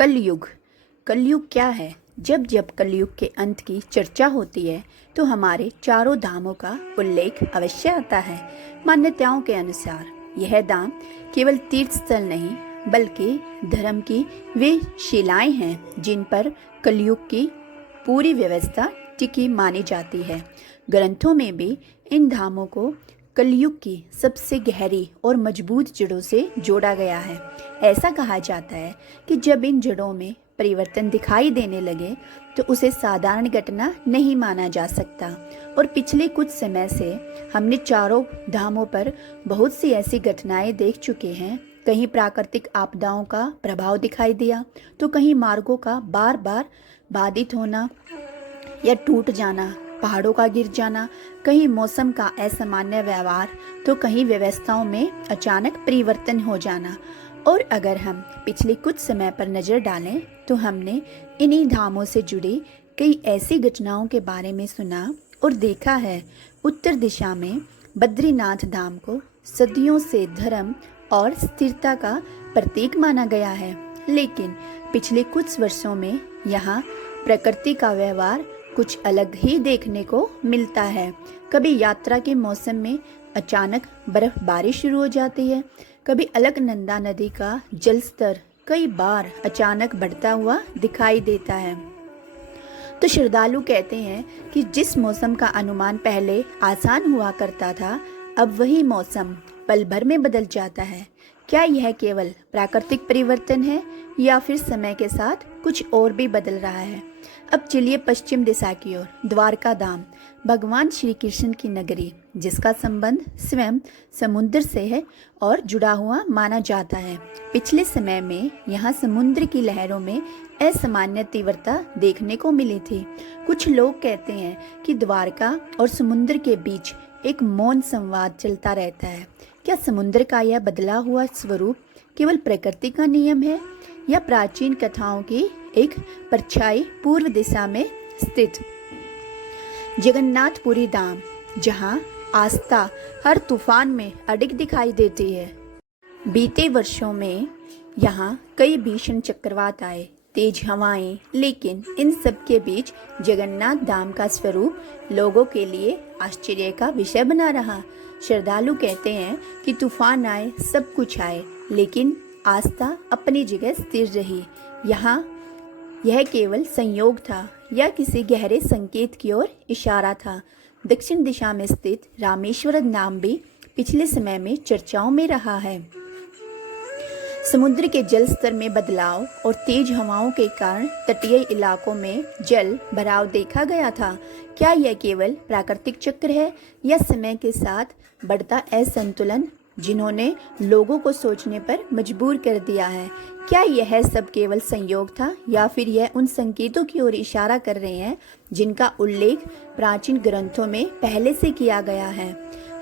कलयुग। कलयुग क्या है? जब जब कलयुग के अंत की चर्चा होती है तो हमारे चारों धामों का उल्लेख अवश्य आता है। मान्यताओं के अनुसार यह धाम केवल तीर्थ स्थल नहीं बल्कि धर्म की वे शिलाएं हैं जिन पर कलयुग की पूरी व्यवस्था टिकी मानी जाती है। ग्रंथों में भी इन धामों को कलयुग की सबसे गहरी और मजबूत जड़ों से जोड़ा गया है। ऐसा कहा जाता है कि जब इन जड़ों में परिवर्तन दिखाई देने लगे तो उसे साधारण घटना नहीं माना जा सकता। और पिछले कुछ समय से हमने चारों धामों पर बहुत सी ऐसी घटनाएं देख चुके हैं। कहीं प्राकृतिक आपदाओं का प्रभाव दिखाई दिया तो कहीं मार्गों का बार बार बाधित होना या टूट जाना, पहाड़ों का गिर जाना, कहीं मौसम का असामान्य व्यवहार तो कहीं व्यवस्थाओं में अचानक परिवर्तन हो जाना। और अगर हम पिछले कुछ समय पर नज़र डालें तो हमने इन्हीं धामों से जुड़ी कई ऐसी घटनाओं के बारे में सुना और देखा है। उत्तर दिशा में बद्रीनाथ धाम को सदियों से धर्म और स्थिरता का प्रतीक माना गया है, लेकिन पिछले कुछ वर्षों में यहाँ प्रकृति का व्यवहार कुछ अलग ही देखने को मिलता है। कभी यात्रा के मौसम में अचानक बर्फबारी शुरू हो जाती है, कभी अलकनंदा नदी का जल स्तर कई बार अचानक बढ़ता हुआ दिखाई देता है। तो श्रद्धालु कहते हैं कि जिस मौसम का अनुमान पहले आसान हुआ करता था, अब वही मौसम पल भर में बदल जाता है। क्या यह केवल प्राकृतिक परिवर्तन है या फिर समय के साथ कुछ और भी बदल रहा है? अब चलिए पश्चिम दिशा की ओर। द्वारका धाम, भगवान श्री कृष्ण की नगरी, जिसका संबंध स्वयं समुद्र से है और जुड़ा हुआ माना जाता है। पिछले समय में यहाँ समुद्र की लहरों में असामान्य तीव्रता देखने को मिली थी। कुछ लोग कहते हैं कि द्वारका और समुद्र के बीच एक मौन संवाद चलता रहता है। क्या समुद्र का यह बदला हुआ स्वरूप केवल प्रकृति का नियम है या प्राचीन कथाओं की एक परछाई पूर्व दिशा में स्थित जगन्नाथपुरी धाम, जहां आस्था हर तूफान में अडिग दिखाई देती है। बीते वर्षों में यहाँ कई भीषण चक्रवात आए, तेज हवाएं, लेकिन इन सब के बीच जगन्नाथ धाम का स्वरूप लोगों के लिए आश्चर्य का विषय बना रहा। श्रद्धालु कहते हैं कि तूफान आए, सब कुछ आए, लेकिन आस्था अपनी जगह स्थिर रही। यहाँ यह केवल संयोग था या किसी गहरे संकेत की ओर इशारा था। दक्षिण दिशा में स्थित रामेश्वर धाम भी पिछले समय में चर्चाओं में रहा है। समुद्र के जल स्तर में बदलाव और तेज हवाओं के कारण तटीय इलाकों में जल भराव देखा गया था। क्या यह केवल प्राकृतिक चक्र है या समय के साथ बढ़ता असंतुलन जिन्होंने लोगों को सोचने पर मजबूर कर दिया है? क्या यह सब केवल संयोग था या फिर यह उन संकेतों की ओर इशारा कर रहे हैं जिनका उल्लेख प्राचीन ग्रंथों में पहले से किया गया है?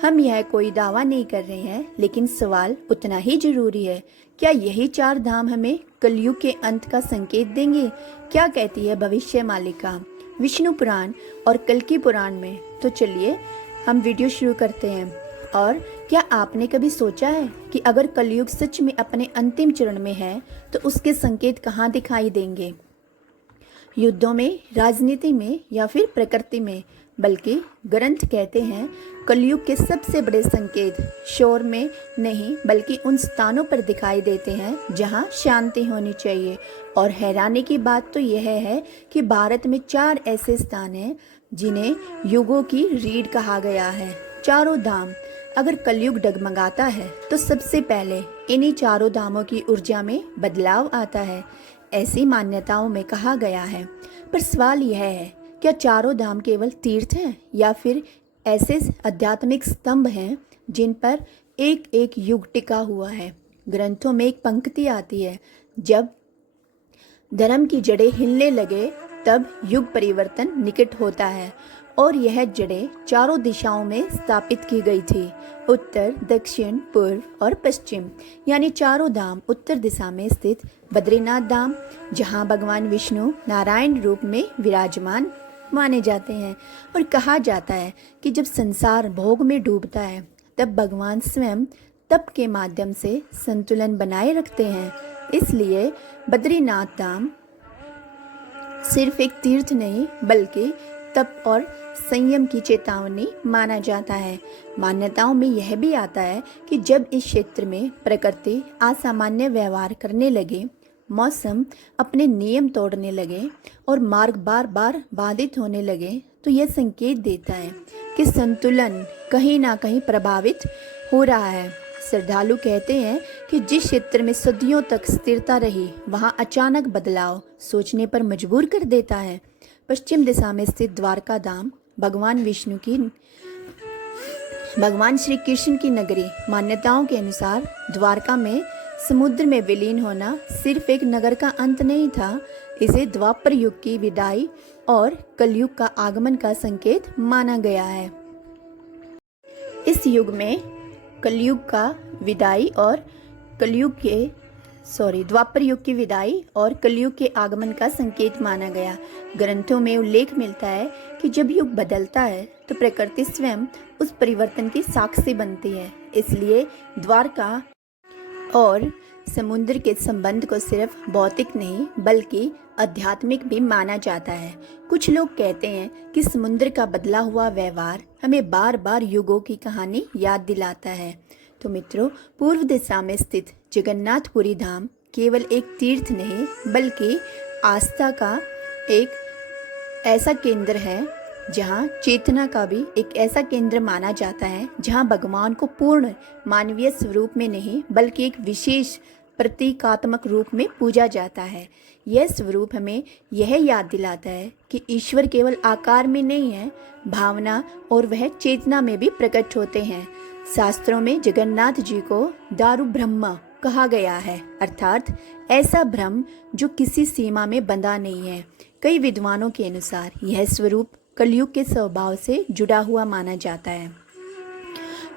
हम यह कोई दावा नहीं कर रहे हैं, लेकिन सवाल उतना ही जरूरी है। क्या यही चार धाम हमें कलयुग के अंत का संकेत देंगे? क्या कहती है भविष्य मालिका विष्णु पुराण और कल्कि पुराण में? तो चलिए हम वीडियो शुरू करते हैं। और क्या आपने कभी सोचा है कि अगर कलयुग सच में अपने अंतिम चरण में है तो उसके संकेत कहाँ दिखाई देंगे? युद्धों में, राजनीति में या फिर प्रकृति में? बल्कि ग्रंथ कहते हैं कलयुग के सबसे बड़े संकेत शोर में नहीं बल्कि उन स्थानों पर दिखाई देते हैं जहां शांति होनी चाहिए। और हैरानी की बात तो यह है कि भारत में 4 ऐसे स्थान हैं जिन्हें युगों की रीढ़ कहा गया है। चारों धाम। अगर कलयुग डगमगाता है तो सबसे पहले इन्हीं चारों धामों की ऊर्जा में बदलाव आता है, ऐसी मान्यताओं में कहा गया है। पर सवाल यह है, क्या चारों धाम केवल तीर्थ हैं या फिर ऐसे आध्यात्मिक स्तंभ हैं जिन पर एक एक युग टिका हुआ है? ग्रंथों में एक पंक्ति आती है, जब धर्म की जड़ें हिलने लगे तब युग परिवर्तन निकट होता है। और यह जड़ें चारों दिशाओं में स्थापित की गई थी, उत्तर, दक्षिण, पूर्व और पश्चिम। यानी चारों धाम। उत्तर दिशा में स्थित बद्रीनाथ धाम, जहां भगवान विष्णु नारायण रूप में विराजमान माने जाते हैं। और कहा जाता है कि जब संसार भोग में डूबता है तब भगवान स्वयं तप के माध्यम से संतुलन बनाए रखते हैं। इसलिए बद्रीनाथ धाम सिर्फ एक तीर्थ नहीं बल्कि तप और संयम की चेतावनी माना जाता है। मान्यताओं में यह भी आता है कि जब इस क्षेत्र में प्रकृति असामान्य व्यवहार करने लगे, मौसम अपने नियम तोड़ने लगे और मार्ग बार बार बाधित होने लगे, तो यह संकेत देता है कि संतुलन कहीं ना कहीं प्रभावित हो रहा है। श्रद्धालु कहते हैं कि जिस क्षेत्र में सदियों तक स्थिरता रही, वहां अचानक बदलाव सोचने पर मजबूर कर देता है। पश्चिम दिशा में स्थित द्वारका धाम भगवान श्री कृष्ण की नगरी। मान्यताओं के अनुसार द्वारका में समुद्र में विलीन होना सिर्फ एक नगर का अंत नहीं था, इसे द्वापर युग की विदाई और कलयुग का आगमन का संकेत माना गया है। इस युग में कलयुग का विदाई और द्वापर युग की विदाई और कलयुग के आगमन का संकेत माना गया। ग्रंथों में उल्लेख मिलता है कि जब युग बदलता है तो प्रकृति स्वयं उस परिवर्तन की साक्षी बनती है। इसलिए द्वारका और समुद्र के संबंध को सिर्फ भौतिक नहीं बल्कि आध्यात्मिक भी माना जाता है। कुछ लोग कहते हैं कि समुद्र का बदला हुआ व्यवहार हमें बार बार युगों की कहानी याद दिलाता है। तो मित्रों, पूर्व दिशा में स्थित जगन्नाथपुरी धाम केवल एक तीर्थ नहीं बल्कि आस्था का एक ऐसा केंद्र है जहाँ चेतना का भी एक ऐसा केंद्र माना जाता है, जहाँ भगवान को पूर्ण मानवीय स्वरूप में नहीं बल्कि एक विशेष प्रतीकात्मक रूप में पूजा जाता है। यह स्वरूप हमें यह याद दिलाता है कि ईश्वर केवल आकार में नहीं है, भावना और वह चेतना में भी प्रकट होते हैं। शास्त्रों में जगन्नाथ जी को दारु ब्रह्म कहा गया है, अर्थात ऐसा ब्रह्म जो किसी सीमा में बंधा नहीं है। कई विद्वानों के अनुसार यह स्वरूप कलयुग के स्वभाव से जुड़ा हुआ माना जाता है,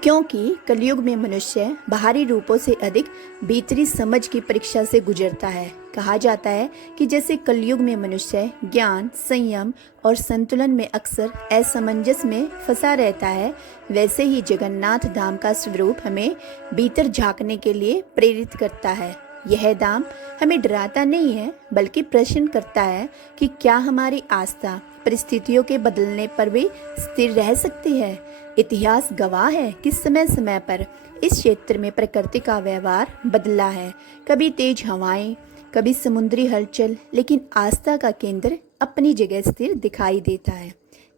क्योंकि कलयुग में मनुष्य बाहरी रूपों से अधिक भीतरी समझ की परीक्षा से गुजरता है। कहा जाता है कि जैसे कलयुग में मनुष्य ज्ञान, संयम और संतुलन में अक्सर असमंजस में फंसा रहता है, वैसे ही जगन्नाथ धाम का स्वरूप हमें भीतर झांकने के लिए प्रेरित करता है। यह धाम हमें डराता नहीं है बल्कि प्रश्न करता है कि क्या हमारी आस्था परिस्थितियों के बदलने पर भी स्थिर रह सकती है। इतिहास गवाह है कि समय समय पर इस क्षेत्र में प्रकृति का व्यवहार बदला है, कभी तेज हवाएं, कभी समुद्री हलचल, लेकिन आस्था का केंद्र अपनी जगह स्थिर दिखाई देता है।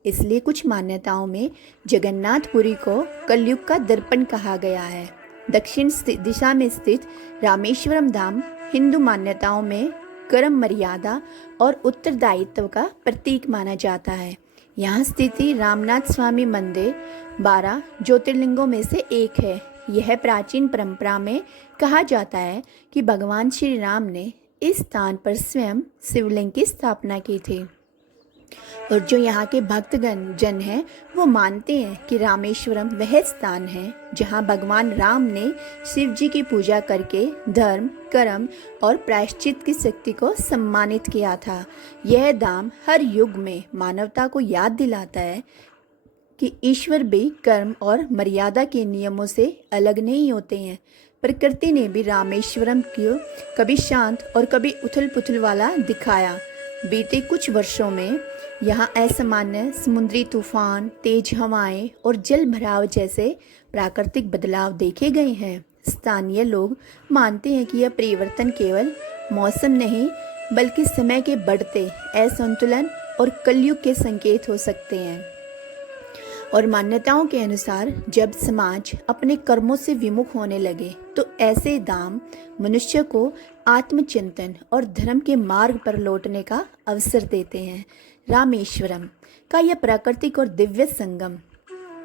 इसलिए कुछ मान्यताओं में जगन्नाथपुरी को कलयुग का दर्पण कहा गया है। दक्षिण दिशा में स्थित रामेश्वरम धाम हिंदू मान्यताओं में कर्म, मर्यादा और उत्तरदायित्व का प्रतीक माना जाता है। यहाँ स्थिति रामनाथ स्वामी मंदिर 12 ज्योतिर्लिंगों में से एक है। यह प्राचीन परंपरा में कहा जाता है कि भगवान श्री राम ने इस स्थान पर स्वयं शिवलिंग की स्थापना की थी, और जो यहाँ के भक्तगण हैं वो मानते हैं कि रामेश्वरम वह स्थान है जहाँ भगवान राम ने शिव जी की पूजा करके धर्म, कर्म और प्रायश्चित की शक्ति को सम्मानित किया था। यह धाम हर युग में मानवता को याद दिलाता है कि ईश्वर भी कर्म और मर्यादा के नियमों से अलग नहीं होते हैं। प्रकृति ने भी रामेश्वरम को कभी शांत और कभी उथल पुथल वाला दिखाया। बीते कुछ वर्षों में यहाँ असामान्य समुद्री तूफान, तेज हवाएं और जल भराव जैसे प्राकृतिक बदलाव देखे गए हैं। स्थानीय लोग मानते हैं कि यह परिवर्तन केवल मौसम नहीं बल्कि समय के बढ़ते असंतुलन और कलयुग के संकेत हो सकते हैं। और मान्यताओं के अनुसार जब समाज अपने कर्मों से विमुख होने लगे तो ऐसे धाम मनुष्य को आत्मचिंतन और धर्म के मार्ग पर लौटने का अवसर देते हैं। रामेश्वरम का यह प्राकृतिक और दिव्य संगम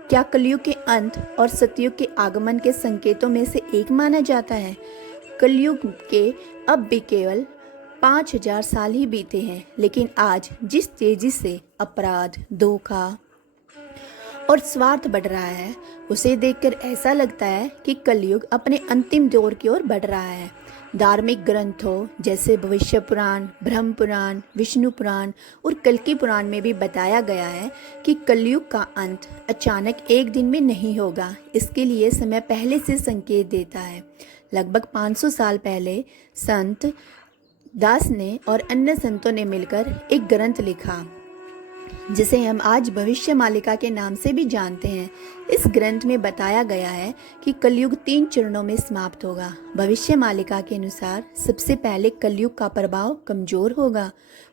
क्या कलयुग के अंत और सतयुग के आगमन के संकेतों में से एक माना जाता है। कलयुग के अब भी केवल 5000 साल ही बीते हैं, लेकिन आज जिस तेजी से अपराध, धोखा और स्वार्थ बढ़ रहा है, उसे देखकर ऐसा लगता है कि कलयुग अपने अंतिम दौर की ओर बढ़ रहा है। धार्मिक ग्रंथों जैसे भविष्य पुराण, ब्रह्म पुराण, विष्णु पुराण और कल्कि पुराण में भी बताया गया है कि कलयुग का अंत अचानक एक दिन में नहीं होगा। इसके लिए समय पहले से संकेत देता है। लगभग 500 साल पहले संत दास ने और अन्य संतों ने मिलकर एक ग्रंथ लिखा जिसे हम आज भविष्य मालिका के नाम से भी जानते हैं। इस ग्रंथ में बताया गया है कि कलयुग 3 चरणों में समाप्त होगा। भविष्य मालिका के अनुसार सबसे पहले कलयुग का प्रभाव कमजोर होगा,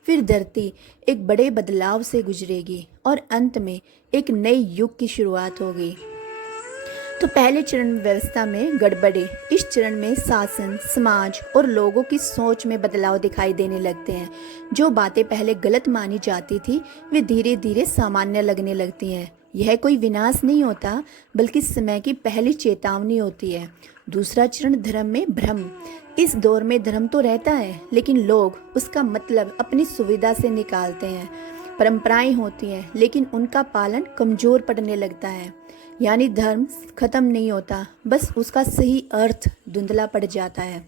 फिर धरती एक बड़े बदलाव से गुजरेगी और अंत में एक नए युग की शुरुआत होगी। तो पहले चरण व्यवस्था में गड़बड़ी, इस चरण में शासन, समाज और लोगों की सोच में बदलाव दिखाई देने लगते हैं। जो बातें पहले गलत मानी जाती थी वे धीरे धीरे सामान्य लगने लगती हैं। यह कोई विनाश नहीं होता बल्कि समय की पहली चेतावनी होती है। दूसरा चरण धर्म में भ्रम। इस दौर में धर्म तो रहता है लेकिन लोग उसका मतलब अपनी सुविधा से निकालते हैं। परंपराएं होती हैं लेकिन उनका पालन कमजोर पड़ने लगता है। यानी धर्म खत्म नहीं होता, बस उसका सही अर्थ धुंधला पड़ जाता है।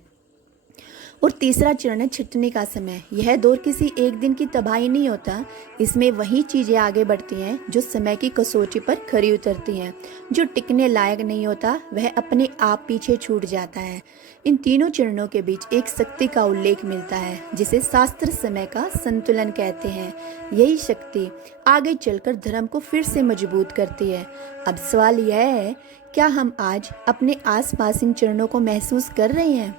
और तीसरा चरण है छिटने का समय। यह दौर किसी एक दिन की तबाही नहीं होता, इसमें वही चीज़ें आगे बढ़ती हैं जो समय की कसौटी पर खरी उतरती हैं। जो टिकने लायक नहीं होता वह अपने आप पीछे छूट जाता है। इन तीनों चरणों के बीच एक शक्ति का उल्लेख मिलता है जिसे शास्त्र समय का संतुलन कहते हैं। यही शक्ति आगे चलकर धर्म को फिर से मजबूत करती है। अब सवाल यह है, क्या हम आज अपने आसपास इन चरणों को महसूस कर रहे हैं?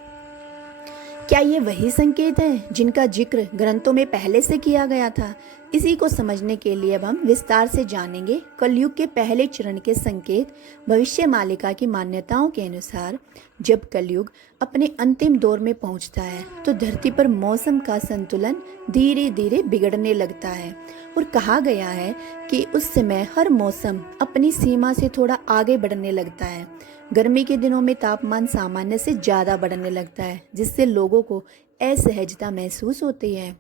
क्या ये वही संकेत हैं जिनका जिक्र ग्रंथों में पहले से किया गया था? इसी को समझने के लिए अब हम विस्तार से जानेंगे कलयुग के पहले चरण के संकेत। भविष्य मालिका की मान्यताओं के अनुसार जब कलयुग अपने अंतिम दौर में पहुंचता है तो धरती पर मौसम का संतुलन धीरे धीरे बिगड़ने लगता है और कहा गया है कि उस समय हर मौसम अपनी सीमा से थोड़ा आगे बढ़ने लगता है। गर्मी के दिनों में तापमान सामान्य से ज़्यादा बढ़ने लगता है जिससे लोगों को असहजता महसूस होती है।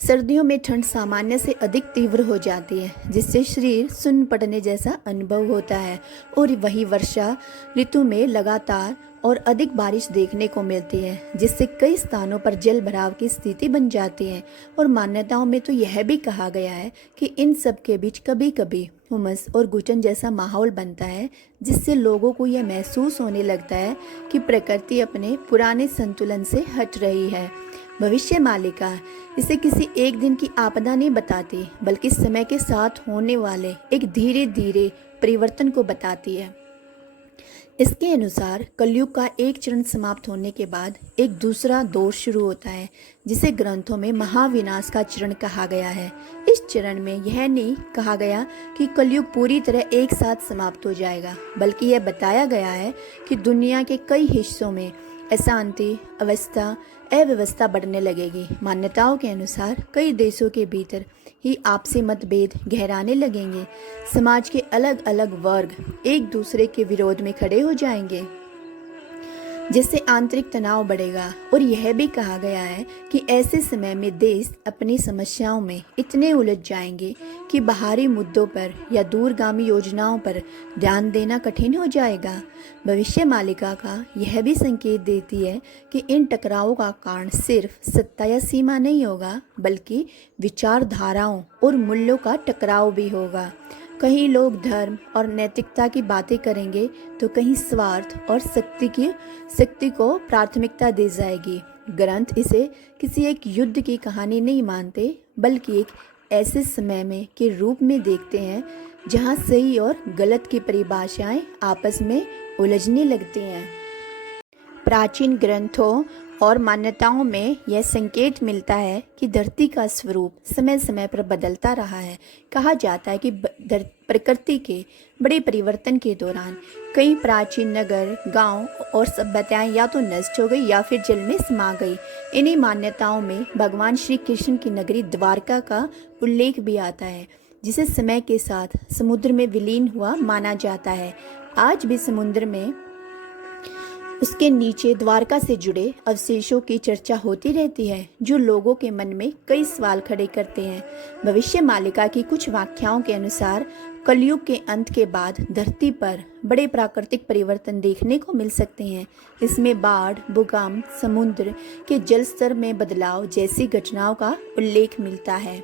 सर्दियों में ठंड सामान्य से अधिक तीव्र हो जाती है जिससे शरीर सुन्न पड़ने जैसा अनुभव होता है। और वही वर्षा ऋतु में लगातार और अधिक बारिश देखने को मिलती है जिससे कई स्थानों पर जल भराव की स्थिति बन जाती है। और मान्यताओं में तो यह भी कहा गया है कि इन सब के बीच कभी कभी हुमस और घुटन जैसा माहौल बनता है जिससे लोगों को यह महसूस होने लगता है कि प्रकृति अपने पुराने संतुलन से हट रही है। भविष्य मालिका इसे किसी एक दिन की आपदा नहीं बताती बल्कि समय के साथ होने वाले एक धीरे धीरे परिवर्तन को बताती है। इसके अनुसार कलयुग का एक चरण समाप्त होने के बाद एक दूसरा दौर शुरू होता है जिसे ग्रंथों में महाविनाश का चरण कहा गया है। इस चरण में यह नहीं कहा गया कि कलयुग पूरी तरह एक साथ समाप्त हो जाएगा बल्कि यह बताया गया है कि दुनिया के कई हिस्सों में अशांति, अव्यवस्था बढ़ने लगेगी। मान्यताओं के अनुसार कई देशों के भीतर ही आपसी मतभेद गहराने लगेंगे। समाज के अलग अलग वर्ग एक दूसरे के विरोध में खड़े हो जाएंगे जिससे आंतरिक तनाव बढ़ेगा। और यह भी कहा गया है कि ऐसे समय में देश अपनी समस्याओं में इतने उलझ जाएंगे कि बाहरी मुद्दों पर या दूरगामी योजनाओं पर ध्यान देना कठिन हो जाएगा। भविष्य मालिका का यह भी संकेत देती है कि इन टकरावों का कारण सिर्फ सत्ता या सीमा नहीं होगा बल्कि विचारधाराओं और मूल्यों का टकराव भी होगा। कहीं लोग धर्म और नैतिकता की बातें करेंगे तो कहीं स्वार्थ और शक्ति को प्राथमिकता दी जाएगी। ग्रंथ इसे किसी एक युद्ध की कहानी नहीं मानते बल्कि एक ऐसे समय में के रूप में देखते हैं जहां सही और गलत की परिभाषाएं आपस में उलझने लगती हैं। प्राचीन ग्रंथों और मान्यताओं में यह संकेत मिलता है कि धरती का स्वरूप समय समय पर बदलता रहा है। कहा जाता है कि प्रकृति के बड़े परिवर्तन के दौरान कई प्राचीन नगर, गांव और सभ्यताएं या तो नष्ट हो गई या फिर जल में समा गई। इन्हीं मान्यताओं में भगवान श्री कृष्ण की नगरी द्वारका का उल्लेख भी आता है जिसे समय के साथ समुद्र में विलीन हुआ माना जाता है। आज भी समुद्र में उसके नीचे द्वारका से जुड़े अवशेषों की चर्चा होती रहती है जो लोगों के मन में कई सवाल खड़े करते हैं। भविष्य मालिका की कुछ व्याख्याओं के अनुसार कलयुग के अंत के बाद धरती पर बड़े प्राकृतिक परिवर्तन देखने को मिल सकते हैं। इसमें बाढ़, भूकंप, समुद्र के जल स्तर में बदलाव जैसी घटनाओं का उल्लेख मिलता है।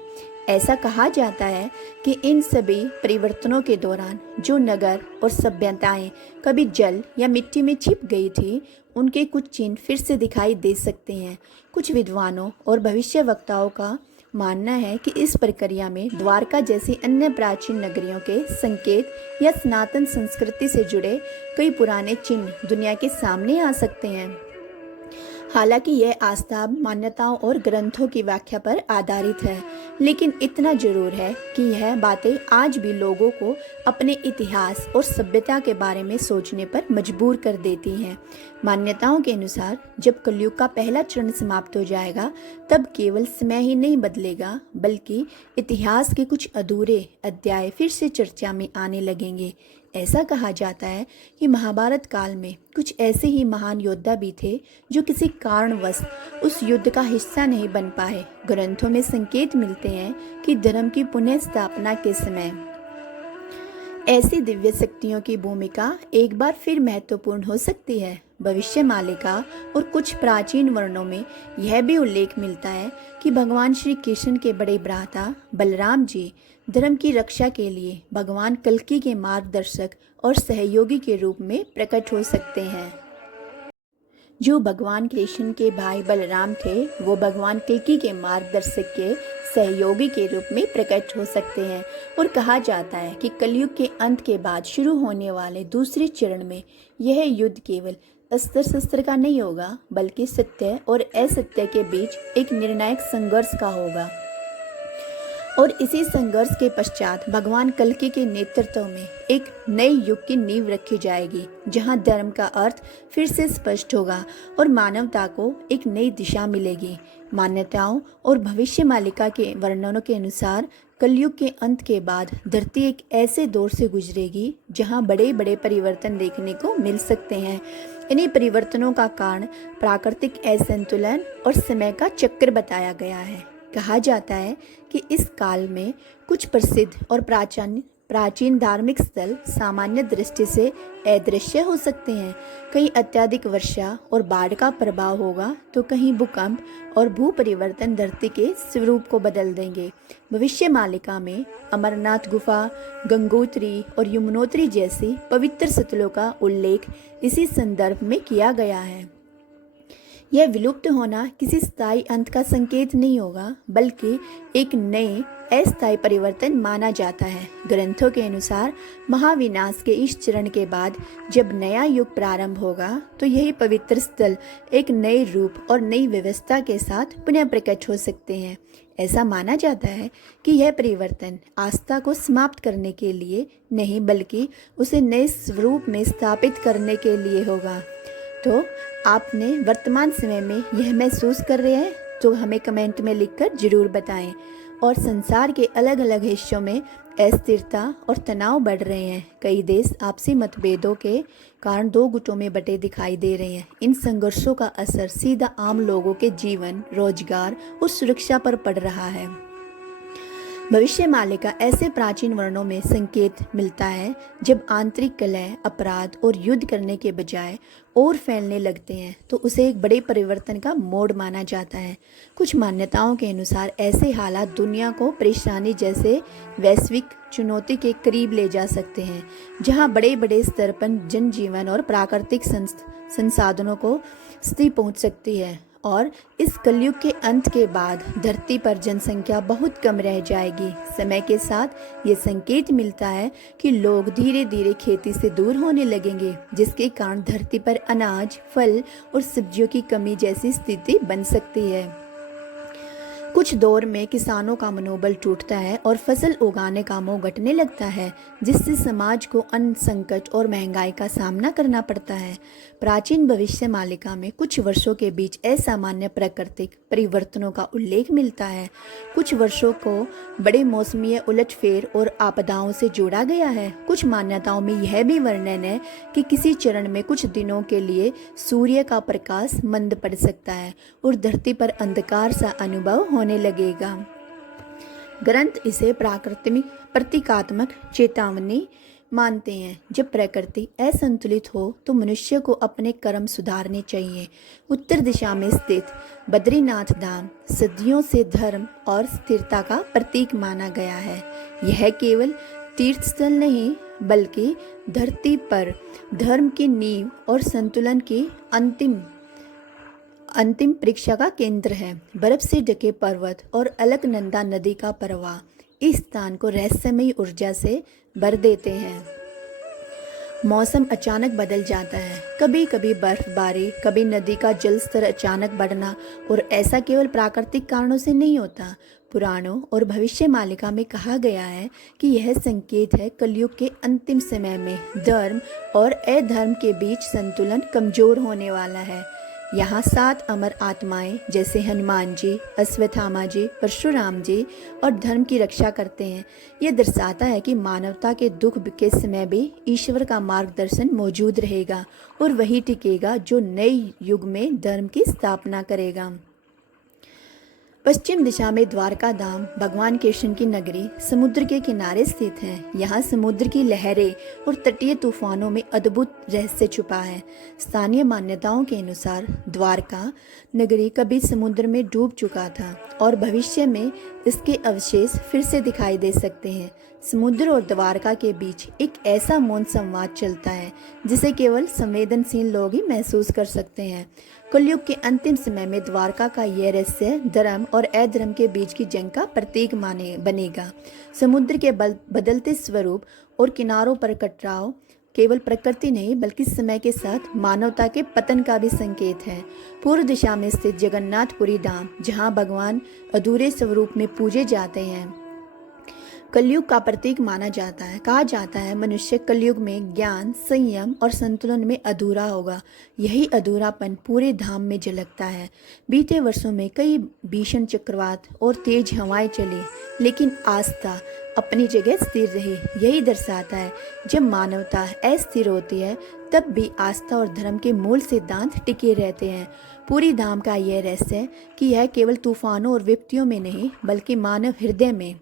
ऐसा कहा जाता है कि इन सभी परिवर्तनों के दौरान जो नगर और सभ्यताएं कभी जल या मिट्टी में छिप गई थी, उनके कुछ चिन्ह फिर से दिखाई दे सकते हैं। कुछ विद्वानों और भविष्यवक्ताओं का मानना है कि इस प्रक्रिया में द्वारका जैसी अन्य प्राचीन नगरियों के संकेत या सनातन संस्कृति से जुड़े कई पुराने चिन्ह दुनिया के सामने आ सकते हैं। हालांकि यह आस्था मान्यताओं और ग्रंथों की व्याख्या पर आधारित है, लेकिन इतना जरूर है कि यह बातें आज भी लोगों को अपने इतिहास और सभ्यता के बारे में सोचने पर मजबूर कर देती हैं। मान्यताओं के अनुसार जब कलयुग का पहला चरण समाप्त हो जाएगा, तब केवल समय ही नहीं बदलेगा, बल्कि इतिहास के कुछ अधूरे अध्याय फिर से चर्चा में आने लगेंगे। ऐसा कहा जाता है कि महाभारत काल में कुछ ऐसे ही महान योद्धा भी थे जो किसी कारणवश उस युद्ध का हिस्सा नहीं बन पाए। ग्रंथों में संकेत मिलते हैं कि धर्म की पुनः स्थापना के समय ऐसी दिव्य शक्तियों की भूमिका एक बार फिर महत्वपूर्ण हो सकती है। भविष्य मालिका और कुछ प्राचीन वर्णों में यह भी उल्लेख मिलता है कि भगवान श्री कृष्ण के बड़े भ्राता बलराम जी धर्म की रक्षा के लिए भगवान कल्कि के मार्गदर्शक और सहयोगी के रूप में प्रकट हो सकते हैं। जो भगवान कृष्ण के भाई बलराम थे, वो भगवान कल्कि के मार्गदर्शक के सहयोगी के रूप में प्रकट हो सकते हैं। और कहा जाता है कि कलयुग के अंत के बाद शुरू होने वाले दूसरे चरण में यह युद्ध केवल अस्त्र शस्त्र का नहीं होगा, बल्कि सत्य और असत्य के बीच एक निर्णायक संघर्ष का होगा। और इसी संघर्ष के पश्चात भगवान कल्कि के नेतृत्व में एक नए युग की नींव रखी जाएगी, जहां धर्म का अर्थ फिर से स्पष्ट होगा और मानवता को एक नई दिशा मिलेगी। मान्यताओं और भविष्य मालिका के वर्णनों के अनुसार कलयुग के अंत के बाद धरती एक ऐसे दौर से गुजरेगी जहां बड़े बड़े परिवर्तन देखने को मिल सकते हैं। इन्हीं परिवर्तनों का कारण प्राकृतिक असंतुलन और समय का चक्र बताया गया है। कहा जाता है कि इस काल में कुछ प्रसिद्ध और प्राचीन धार्मिक स्थल सामान्य दृष्टि से अदृश्य हो सकते हैं। कहीं अत्यधिक वर्षा और बाढ़ का प्रभाव होगा, तो कहीं भूकंप और भू परिवर्तन धरती के स्वरूप को बदल देंगे। भविष्य मालिका में अमरनाथ गुफा, गंगोत्री और यमुनोत्री जैसी पवित्र स्थलों का उल्लेख इसी संदर्भ में किया गया है। यह विलुप्त होना किसी स्थायी अंत का संकेत नहीं होगा, बल्कि एक नए अस्थायी परिवर्तन माना जाता है। ग्रंथों के अनुसार महाविनाश के इस चरण के बाद जब नया युग प्रारंभ होगा, तो यही पवित्र स्थल एक नए रूप और नई व्यवस्था के साथ पुनः प्रकट हो सकते हैं। ऐसा माना जाता है कि यह परिवर्तन आस्था को समाप्त करने के लिए नहीं, बल्कि उसे नए स्वरूप में स्थापित करने के लिए होगा। तो आपने वर्तमान समय में यह महसूस कर रहे हैं, तो हमें कमेंट में लिखकर जरूर बताएं। और संसार के अलग अलग हिस्सों में अस्थिरता और तनाव बढ़ रहे हैं। कई देश आपसी मतभेदों के कारण दो गुटों में बटे दिखाई दे रहे हैं। इन संघर्षों का असर सीधा आम लोगों के जीवन, रोजगार और सुरक्षा पर पड़ रहा है। भविष्य मालिका ऐसे प्राचीन वर्णों में संकेत मिलता है जब आंतरिक कलह, अपराध और युद्ध करने के बजाय और फैलने लगते हैं, तो उसे एक बड़े परिवर्तन का मोड़ माना जाता है। कुछ मान्यताओं के अनुसार ऐसे हालात दुनिया को परेशानी जैसे वैश्विक चुनौती के करीब ले जा सकते हैं, जहां बड़े बड़े स्तर पर जनजीवन और प्राकृतिक संसाधनों को क्षति पहुंच सकती है। और इस कलयुग के अंत के बाद धरती पर जनसंख्या बहुत कम रह जाएगी। समय के साथ ये संकेत मिलता है कि लोग धीरे धीरे खेती से दूर होने लगेंगे, जिसके कारण धरती पर अनाज, फल और सब्जियों की कमी जैसी स्थिति बन सकती है। कुछ दौर में किसानों का मनोबल टूटता है और फसल उगाने का मोह घटने लगता है, जिससे समाज को अन्न संकट और महंगाई का सामना करना पड़ता है। प्राचीन भविष्य मालिका में कुछ वर्षों के बीच असामान्य प्राकृतिक परिवर्तनों का उल्लेख मिलता है। कुछ वर्षों को बड़े मौसमी उलटफेर और आपदाओं से जोड़ा गया है। कुछ मान्यताओं में यह भी वर्णन है कि किसी चरण में कुछ दिनों के लिए सूर्य का प्रकाश मंद पड़ सकता है और धरती पर अंधकार सा अनुभव होने लगेगा। ग्रंथ इसे प्राकृतिक प्रतीकात्मक चेतावनी मानते हैं। जब प्रकृति असंतुलित हो तो मनुष्य को अपने कर्म सुधारने चाहिए। उत्तर दिशा में स्थित बद्रीनाथ धाम सदियों से धर्म और स्थिरता का प्रतीक माना गया है। यह केवल तीर्थ स्थल नहीं बल्कि धरती पर धर्म की नींव और संतुलन की अंतिम परीक्षा का केंद्र है। बर्फ से ढके पर्वत और अलकनंदा नदी का प्रवाह इस स्थान को रहस्यमयी ऊर्जा से भर देते हैं। मौसम अचानक बदल जाता है, कभी कभी बर्फबारी, कभी नदी का जल स्तर अचानक बढ़ना, और ऐसा केवल प्राकृतिक कारणों से नहीं होता। पुराणों और भविष्य मालिका में कहा गया है कि यह संकेत है कलयुग के अंतिम समय में धर्म और अधर्म के बीच संतुलन कमजोर होने वाला है। यहाँ 7 अमर आत्माएं जैसे हनुमान जी, अश्वत्थामा जी, परशुराम जी और धर्म की रक्षा करते हैं। यह दर्शाता है कि मानवता के दुख के समय भी ईश्वर का मार्गदर्शन मौजूद रहेगा और वही टिकेगा जो नए युग में धर्म की स्थापना करेगा। पश्चिम दिशा में द्वारका धाम भगवान कृष्ण की नगरी समुद्र के किनारे स्थित है। यहाँ समुद्र की लहरें और तटीय तूफानों में अद्भुत रहस्य छुपा है। स्थानीय मान्यताओं के अनुसार द्वारका नगरी कभी समुद्र में डूब चुका था और भविष्य में इसके अवशेष फिर से दिखाई दे सकते हैं। समुद्र और द्वारका के बीच एक ऐसा मौन संवाद चलता है जिसे केवल संवेदनशील लोग ही महसूस कर सकते हैं। कलयुग के अंतिम समय में द्वारका का यह रहस्य धर्म और अधर्म के बीच की जंग का प्रतीक बनेगा। समुद्र के बदलते स्वरूप और किनारों पर कटराव केवल प्रकृति नहीं बल्कि समय के साथ मानवता के पतन का भी संकेत है। पूर्व दिशा में स्थित जगन्नाथपुरी धाम, जहां भगवान अधूरे स्वरूप में पूजे जाते हैं, कलयुग का प्रतीक माना जाता है। कहा जाता है मनुष्य कलयुग में ज्ञान, संयम और संतुलन में अधूरा होगा। यही अधूरापन पूरे धाम में झलकता है। बीते वर्षों में कई भीषण चक्रवात और तेज हवाएं चली, लेकिन आस्था अपनी जगह स्थिर रही। यही दर्शाता है जब मानवता अस्थिर होती है तब भी आस्था और धर्म के मूल सिद्धांत टिके रहते हैं। पूरी धाम का यह रहस्य है कि यह केवल तूफानों और विपत्तियों में नहीं बल्कि मानव हृदय में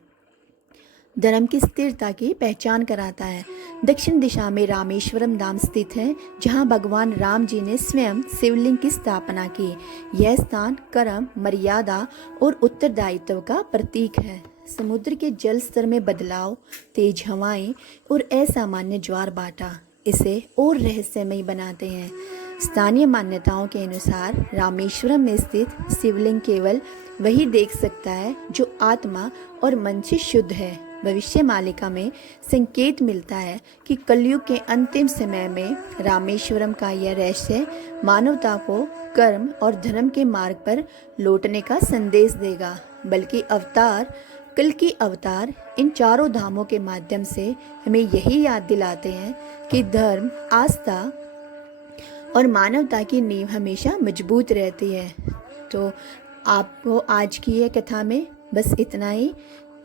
धर्म की स्थिरता की पहचान कराता है। दक्षिण दिशा में रामेश्वरम धाम स्थित है, जहां भगवान राम जी ने स्वयं शिवलिंग की स्थापना की। यह स्थान कर्म, मर्यादा और उत्तरदायित्व का प्रतीक है। समुद्र के जल स्तर में बदलाव, तेज हवाएं और असामान्य ज्वार भाटा इसे और रहस्यमयी बनाते हैं। स्थानीय मान्यताओं के अनुसार रामेश्वरम में स्थित शिवलिंग केवल वही देख सकता है जो आत्मा और मन से शुद्ध है। भविष्य मालिका में संकेत मिलता है कि कलयुग के अंतिम समय में रामेश्वरम का यह रहस्य मानवता को कर्म और धर्म के मार्ग पर लौटने का संदेश देगा। बल्कि कल की अवतार इन चारों धामों के माध्यम से हमें यही याद दिलाते हैं कि धर्म, आस्था और मानवता की नींव हमेशा मजबूत रहती है। तो आपको आज की यह कथा में बस इतना ही।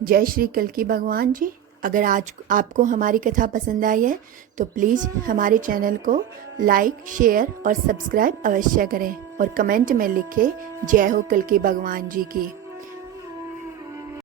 जय श्री कल्कि भगवान जी। अगर आज आपको हमारी कथा पसंद आई है तो प्लीज़ हमारे चैनल को लाइक, शेयर और सब्सक्राइब अवश्य करें और कमेंट में लिखें जय हो कल्कि भगवान जी की।